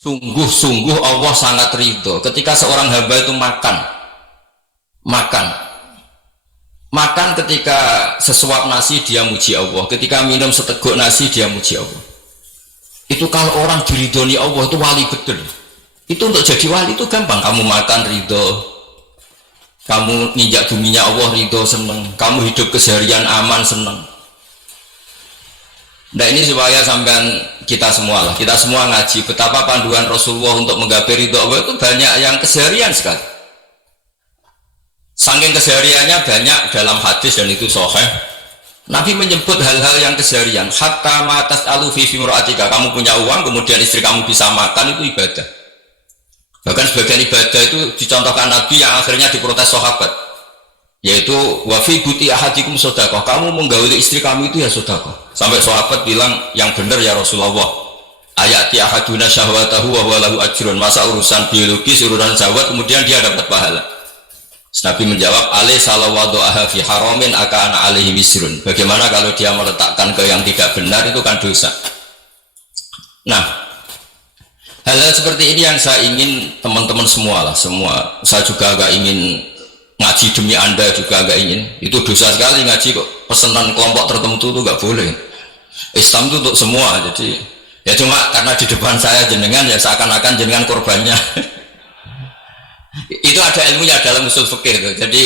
Sungguh-sungguh Allah sangat ridho ketika seorang hamba itu makan makan ketika sesuap nasi dia muji Allah, ketika minum seteguk nasi dia muji Allah. Itu kalau orang diridhoni Allah itu wali betul. Itu untuk jadi wali itu gampang. Kamu makan ridho, kamu nginjak buminya Allah ridho seneng, kamu hidup keseharian aman seneng. Nah ini supaya sampean kita semua ngaji betapa panduan Rasulullah untuk menggapai ridho Allah itu banyak yang keseharian sekali. Saking kesehariannya banyak dalam hadis dan itu sahih. Nabi menyebut hal-hal yang keseharian. Hatta matas alu fi fimroatika, kamu punya uang kemudian istri kamu bisa makan, itu ibadah. Bahkan sebagian ibadah itu dicontohkan Nabi yang akhirnya diprotes sahabat, yaitu wafi buti ahadikum sodakoh, kamu menggauli istri kamu itu ya sodakoh. Sampai sahabat bilang yang benar ya Rasulullah, ayati ahaduna syahwatahu wa huwa lahu ajrun, masa urusan biologis, urusan syahwat kemudian dia dapat pahala. Nabi menjawab, alaih salawadu'aha fi haramin akana alaihi wisrun, bagaimana kalau dia meletakkan ke yang tidak benar, itu kan dosa. Nah, hal-hal seperti ini yang saya ingin teman-teman semua saya juga agak ingin ngaji demi anda juga agak ingin. Itu dosa sekali ngaji kok pesanan kelompok tertentu itu gak boleh. Islam itu untuk semua, jadi ya cuma karena di depan saya jenengan ya seakan-akan jenengan korbannya. Itu ada ilmunya dalam usul fikih itu. Jadi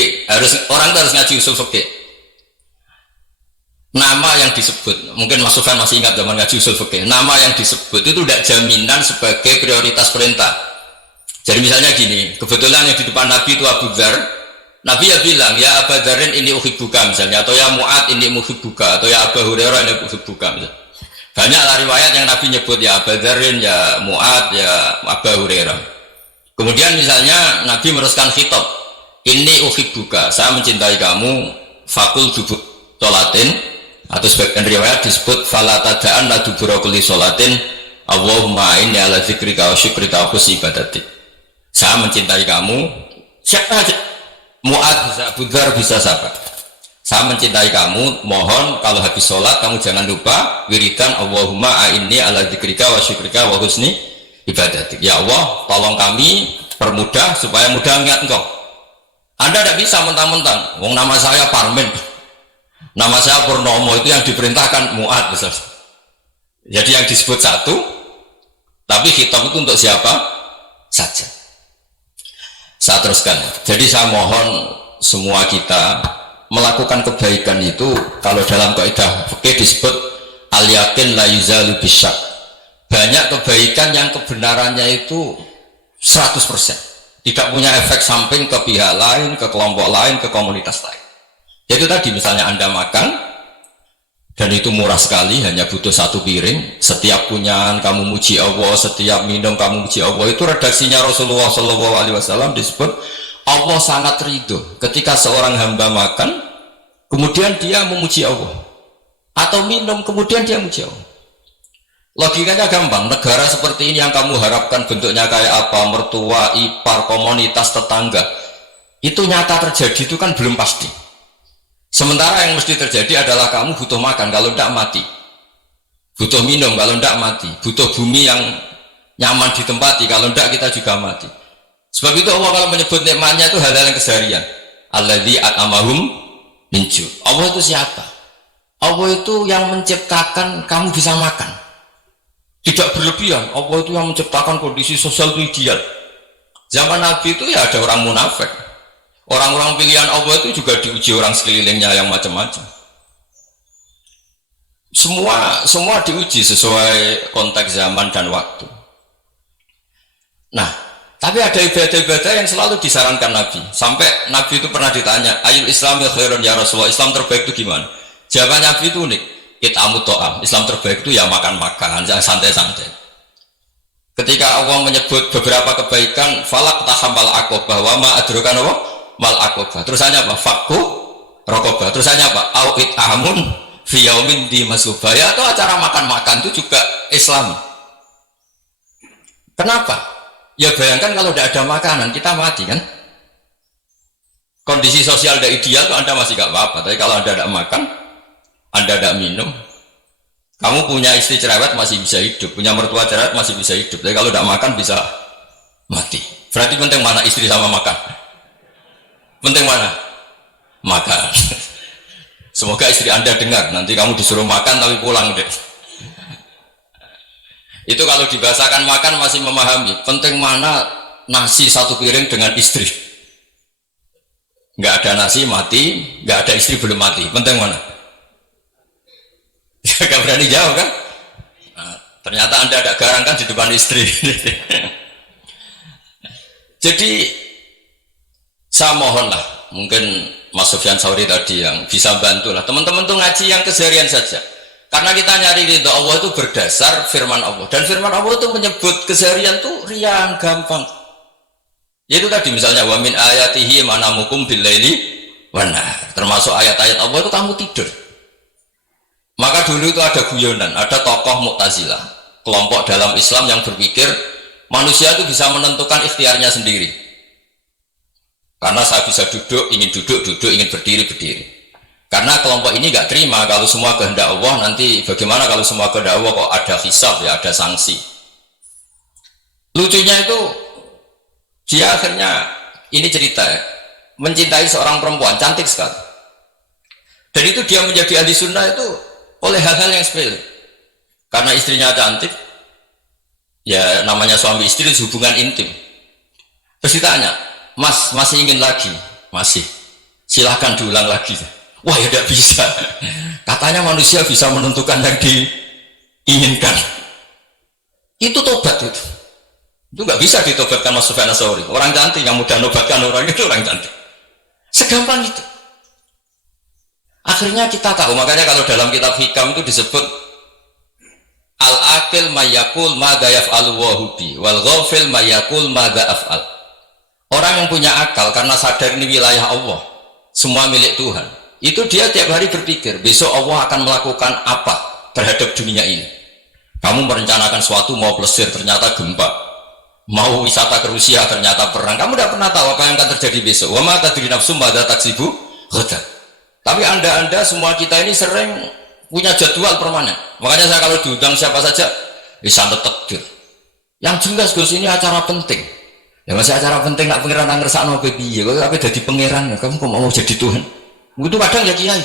orang itu harus ngaji usul fikih. Nama yang disebut, mungkin Mas Sufyan masih ingat zaman ngaji usul fikih, nama yang disebut itu tidak jaminan sebagai prioritas perintah. Jadi misalnya gini, kebetulan yang di depan Nabi itu Abu Dzar, Nabi ya bilang, ya Abu Dzarin ini uhibbuka misalnya, atau ya Mu'ad ini uhibbuka, atau ya Abu Hurairah ini uhibbuka misalnya. Banyaklah riwayat yang Nabi nyebut ya Abu Dzarin, ya Mu'ad, ya Abu Hurairah. Kemudian misalnya Nabi meneruskan khitab, ini uhibbuka, saya mencintai kamu, fakul dubur sholatin, atau sebagian riwayat disebut falatadaan la dubura kulli sholatin Allahumma inni ala zikrika wa syukrika wa husni ibadatik. Saya mencintai kamu, siapa aja, Mu'ad bisa, Abu Dzar bisa, siapa, saya mencintai kamu, mohon kalau habis sholat kamu jangan lupa wiridan Allahumma inni ala zikrika wa syukrika wa husni ibadatik. Ya Allah, tolong kami permudah supaya mudah ingat engkau. Anda tidak bisa mentang-mentang, wong nama saya Parmin, nama saya Purnomo, itu yang diperintahkan Mu'ad besar. Jadi yang disebut satu, tapi khitab itu untuk siapa saja. Saya teruskan. Jadi saya mohon semua kita melakukan kebaikan itu, kalau dalam kaidah fikih disebut al-yakin la yuzalu bisyak. Banyak kebaikan yang kebenarannya itu 100%, tidak punya efek samping ke pihak lain, ke kelompok lain, ke komunitas lain. Jadi tadi misalnya Anda makan dan itu murah sekali, hanya butuh satu piring, setiap punyaan kamu muji Allah, setiap minum kamu muji Allah. Itu redaksinya Rasulullah SAW disebut Allah sangat ridho ketika seorang hamba makan kemudian dia memuji Allah, atau minum kemudian dia muji Allah. Logikanya gampang, negara seperti ini yang kamu harapkan bentuknya kayak apa, mertua, ipar, komunitas, tetangga, itu nyata terjadi itu kan belum pasti. Sementara yang mesti terjadi adalah kamu butuh makan, kalau tidak mati, butuh minum, kalau tidak mati, butuh bumi yang nyaman ditempati, kalau tidak kita juga mati. Sebab itu Allah kalau menyebut nikmatnya itu hal-hal yang keseharian. Alladzi at'amahum min ju'. Allah itu siapa? Allah itu yang menciptakan kamu bisa makan, tidak berlebihan. Allah itu yang menciptakan kondisi sosial itu ideal. Zaman Nabi itu ya ada orang munafik, orang-orang pilihan Allah itu juga diuji orang sekelilingnya yang macam-macam. Semua diuji sesuai konteks zaman dan waktu. Nah, tapi ada ibadah-ibadah yang selalu disarankan Nabi. Sampai Nabi itu pernah ditanya, ayul Islam ya khairun ya Rasulullah, Islam terbaik itu gimana? Jawaban Nabi itu unik, it'amut ta'am, Islam terbaik itu ya makan-makan, jangan santai-santai. Ketika Allah menyebut beberapa kebaikan, falak tahamal aqobah, wa ma adrokan apa? Mal aqobah. Terusannya apa? Fakku rokobah. Terusannya apa? Au it'amun fi yaumin di masubaya, atau acara makan-makan itu juga Islam. Kenapa? Ya bayangkan kalau tidak ada makanan, kita mati kan? Kondisi sosial tidak ideal, Anda masih gak apa-apa. Tapi kalau Anda tidak makan, Anda tidak minum, Kamu punya istri cerewet masih bisa hidup, punya mertua cerewet masih bisa hidup. Tapi kalau tidak makan bisa mati. Berarti penting mana istri sama makan? Penting mana? Makan. Semoga istri Anda dengar. Nanti kamu disuruh makan tapi pulang deh. Itu kalau dibahasakan makan masih memahami. Penting mana nasi satu piring dengan istri. Nggak ada nasi mati, nggak ada istri belum mati. Penting mana? Gak berani jawab kan? Nah, ternyata Anda ada garang kan di depan istri. Jadi saya mohonlah, mungkin Mas Sufyan Sauri tadi yang bisa bantulah teman-teman tuh ngaji yang keseharian saja. Karena kita nyari ridha Allah itu berdasar firman Allah, dan firman Allah itu menyebut keseharian tuh riang gampang. Yaitu tadi misalnya wa min ayatihi manamukum bil laili wan nahar. Termasuk ayat-ayat Allah itu kamu tidur. Maka dulu itu ada guyonan, ada tokoh Mu'tazilah, kelompok dalam Islam yang berpikir manusia itu bisa menentukan ikhtiarnya sendiri. Karena saya bisa duduk, ingin berdiri, berdiri. Karena kelompok ini nggak terima kalau semua kehendak Allah, nanti bagaimana kalau semua kehendak Allah kok ada hisab ya, ada sanksi. Lucunya itu dia akhirnya ini cerita ya, mencintai seorang perempuan cantik sekali. Dan itu dia menjadi ahli sunnah itu oleh hal-hal yang sepele. Karena istrinya cantik, ya namanya suami istri hubungan intim. Terus ditanya, Mas masih ingin lagi? Masih. Silahkan diulang lagi. Wah ya tidak bisa. Katanya manusia bisa menentukan yang diinginkan. Itu tobat itu. Itu nggak bisa ditobatkan Mas Sufyan Ats-Tsauri. Orang cantik yang mudah nobatkan orang itu orang cantik. Segampang itu. Akhirnya kita tahu, makanya kalau dalam kitab Hikam itu disebut al-aqil mayyakul madza yaf'alu wa hubi wal ghafil mayyakul madza af'al. Orang yang punya akal karena sadar ini wilayah Allah, semua milik Tuhan, itu dia tiap hari berpikir besok Allah akan melakukan apa terhadap dunia ini. Kamu merencanakan suatu mau plesir ternyata gempa, mau wisata ke Rusia ternyata perang. Kamu tidak pernah tahu apa yang akan terjadi besok. Wa ma tadri nafsum madza taksibu ghadan. Tapi anda semua kita ini sering punya jadwal permanen. Makanya saya kalau diundang siapa saja bisa takdir. Yang jelas Gus ini acara penting. Ya masih acara penting nak pangeran nang ngersakno kowe piye? Kowe ape dadi pangeran ya? Kamu kok mau jadi Tuhan? Itu kadang ya kiai.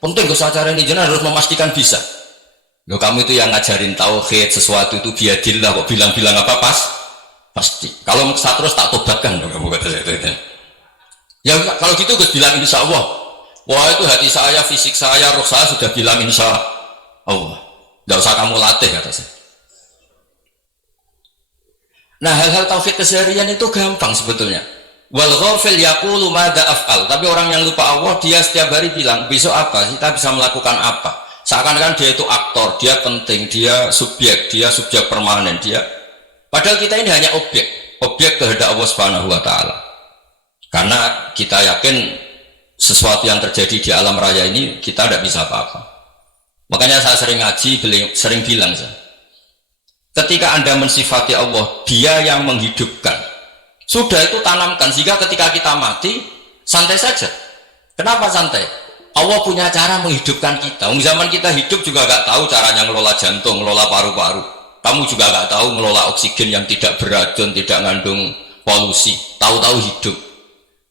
Penting Gus acara ini jenengan harus memastikan bisa. Loh kamu itu yang ngajarin tauhid sesuatu itu biadillah kok bilang-bilang apa pasti. Kalau saya terus tak tobatkan dong kamu kata saya. Ya kalau gitu Gus bilang insya Allah. Wah itu hati saya, fisik saya, roh saya sudah bilang insya Allah. Tidak usah kamu latih kata saya. Nah hal-hal tauhid keseharian itu gampang sebetulnya. Wal ghafil yaqulu madza af'al. Tapi orang yang lupa Allah dia setiap hari bilang besok apa? Kita bisa melakukan apa? Seakan-akan dia itu aktor, dia penting, dia subjek permanen dia. Padahal kita ini hanya objek kehendak Allah Subhanahu wa taala. Karena kita yakin sesuatu yang terjadi di alam raya ini kita tidak bisa apa-apa. Makanya saya sering ngaji, sering bilang saya, ketika Anda mensifati Allah, dia yang menghidupkan, sudah itu tanamkan sehingga ketika kita mati santai saja. Kenapa santai? Allah punya cara menghidupkan kita. Zaman kita hidup juga gak tahu caranya ngelola jantung, ngelola paru-paru. Kamu juga gak tahu ngelola oksigen yang tidak beracun, tidak mengandung polusi. Tahu-tahu hidup.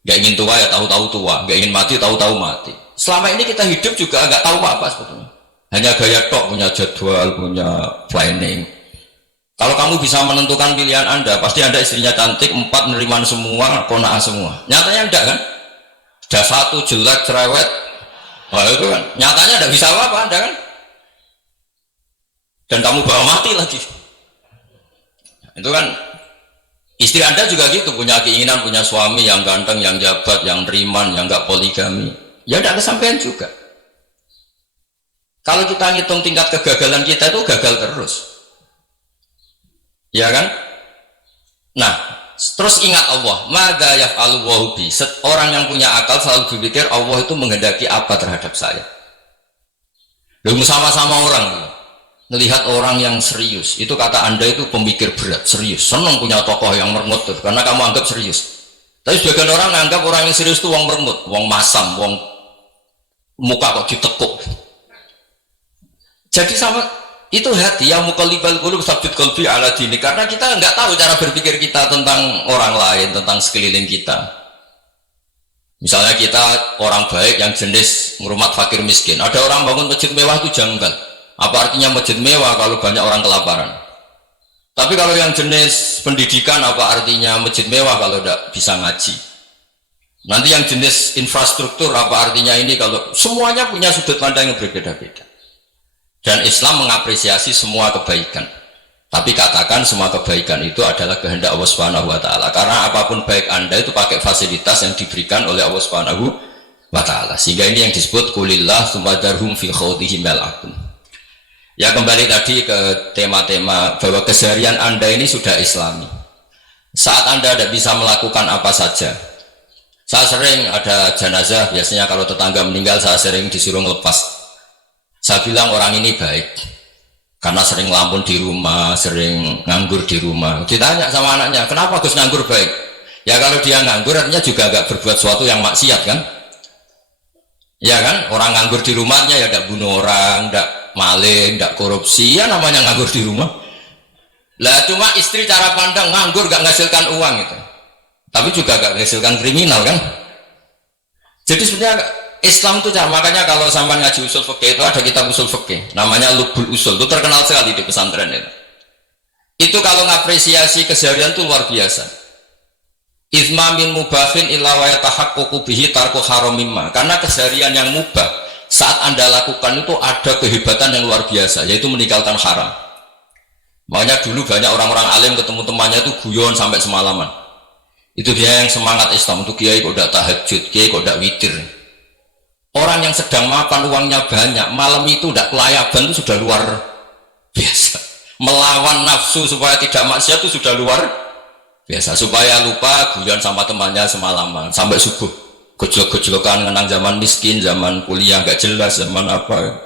Gak ingin tua ya tahu-tahu tua, gak ingin mati tahu-tahu mati. Selama ini kita hidup juga gak tahu apa-apa sebetulnya. Hanya gaya tok, punya jadwal, punya planning. Kalau kamu bisa menentukan pilihan Anda, pasti Anda istrinya cantik, 4 neriman semua, kona'ah semua. Nyatanya enggak kan? Sudah 1 jelek, cerewet. Wah itu kan, nyatanya enggak bisa apa-apa Anda kan? Dan kamu bawa mati lagi. Itu kan. Istri Anda juga gitu, punya keinginan, punya suami yang ganteng, yang jabat, yang neriman, yang enggak poligami. Ya tidak kesampaian juga. Kalau kita ngitung tingkat kegagalan kita itu gagal terus. Ya kan? Nah, terus ingat Allah, madza yaf'alu wa hubi. Orang yang punya akal selalu berpikir Allah itu menghendaki apa terhadap saya. Lalu sama-sama orang melihat orang yang serius, itu kata Anda itu pemikir berat, serius, senang punya tokoh yang merengut tuh, karena kamu anggap serius. Tapi sebagian orang anggap orang yang serius itu wong merengut, wong masam, wong muka kok ditekuk. Jadi sama Itu hati yang muqallibal qulub tsabbit qalbi ala dini, karena kita nggak tahu cara berpikir kita tentang orang lain, tentang sekeliling kita. Misalnya kita orang baik yang jenis ngurmat fakir miskin, ada orang bangun masjid mewah itu janggal. Apa artinya masjid mewah kalau banyak orang kelaparan? Tapi kalau yang jenis pendidikan, apa artinya masjid mewah kalau tidak bisa ngaji? Nanti yang jenis infrastruktur, apa artinya ini kalau semuanya punya sudut pandang yang berbeda-beda. Dan Islam mengapresiasi semua kebaikan. Tapi katakan semua kebaikan itu adalah kehendak Allah Subhanahu wa taala. Karena apapun baik Anda itu pakai fasilitas yang diberikan oleh Allah Subhanahu wa taala. Sehingga ini yang disebut qulillah tsumadarhum fi khawdihim yal'abun. Ya, kembali tadi ke tema-tema bahwa keseharian Anda ini sudah Islami. Saat Anda tidak bisa melakukan apa saja. Saya sering ada jenazah, biasanya kalau tetangga meninggal saya sering disuruh ngelepas. Saya bilang orang ini baik karena sering ngelamun di rumah, sering nganggur di rumah. Ditanya sama anaknya, kenapa Gus nganggur baik? Ya kalau dia nganggur artinya juga agak berbuat sesuatu yang maksiat kan? Ya kan, orang nganggur di rumahnya ya tidak bunuh orang, tidak maling, tidak korupsi, ya namanya nganggur di rumah. Lah cuma istri cara pandang nganggur gak menghasilkan uang itu, tapi juga gak menghasilkan kriminal kan? Jadi sebenarnya Islam itu, makanya kalau sampai ngaji usul fikih itu ada kitab usul fikih namanya Lubul Usul, itu terkenal sekali di pesantren itu. Itu kalau ngapresiasi keseharian itu luar biasa. Izma min mubahin illa wa yatahaqqaqu bihi tarku haramimma. Karena keseharian yang mubah saat Anda lakukan itu ada kehebatan yang luar biasa, yaitu meninggalkan haram. Makanya dulu banyak orang-orang alim ketemu temannya itu guyon sampai semalaman. Itu dia yang semangat Islam, itu kiai kok tidak tahajud, kiai kok tidak witir. Orang yang sedang makan uangnya banyak, malam itu tidak kelayaban itu sudah luar biasa. Melawan nafsu supaya tidak maksiat itu sudah luar biasa. Supaya lupa guyon sama temannya semalaman sampai subuh. Gojlok-gojlokan mengenang zaman miskin, zaman kuliah nggak jelas, zaman apa.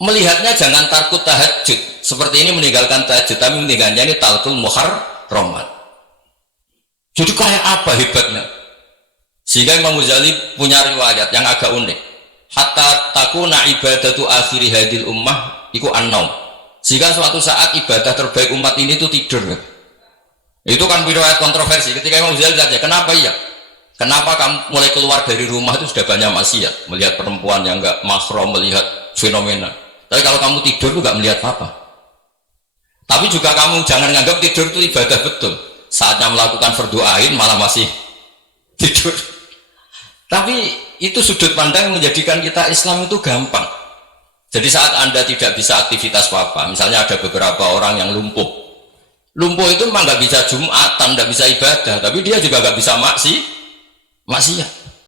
Melihatnya jangan takut tahajud. Seperti ini meninggalkan tahajud, tapi meninggalkannya ini talqul muharramat. Jadi kayak apa hebatnya? Sehingga Imam Ghazali punya riwayat yang agak unik. Hatta takuna ibadatu akhiri hadil ummah iku an-naum. Sehingga suatu saat ibadah terbaik umat ini itu tidur. Itu kan riwayat kontroversi. Ketika Imam Ghazali tanya, kenapa iya? Kenapa kamu mulai keluar dari rumah itu sudah banyak maksiat, melihat perempuan yang enggak mahram, melihat fenomena. Tapi kalau kamu tidur itu enggak melihat apa. Tapi juga kamu jangan menganggap tidur itu ibadah betul. Saatnya melakukan fardu ain malah masih tidur. Tapi itu sudut pandang yang menjadikan kita Islam itu gampang. Jadi saat Anda tidak bisa aktivitas apa, misalnya ada beberapa orang yang lumpuh. Lumpuh itu memang nggak bisa Jumatan, nggak bisa ibadah, tapi dia juga nggak bisa maksiat.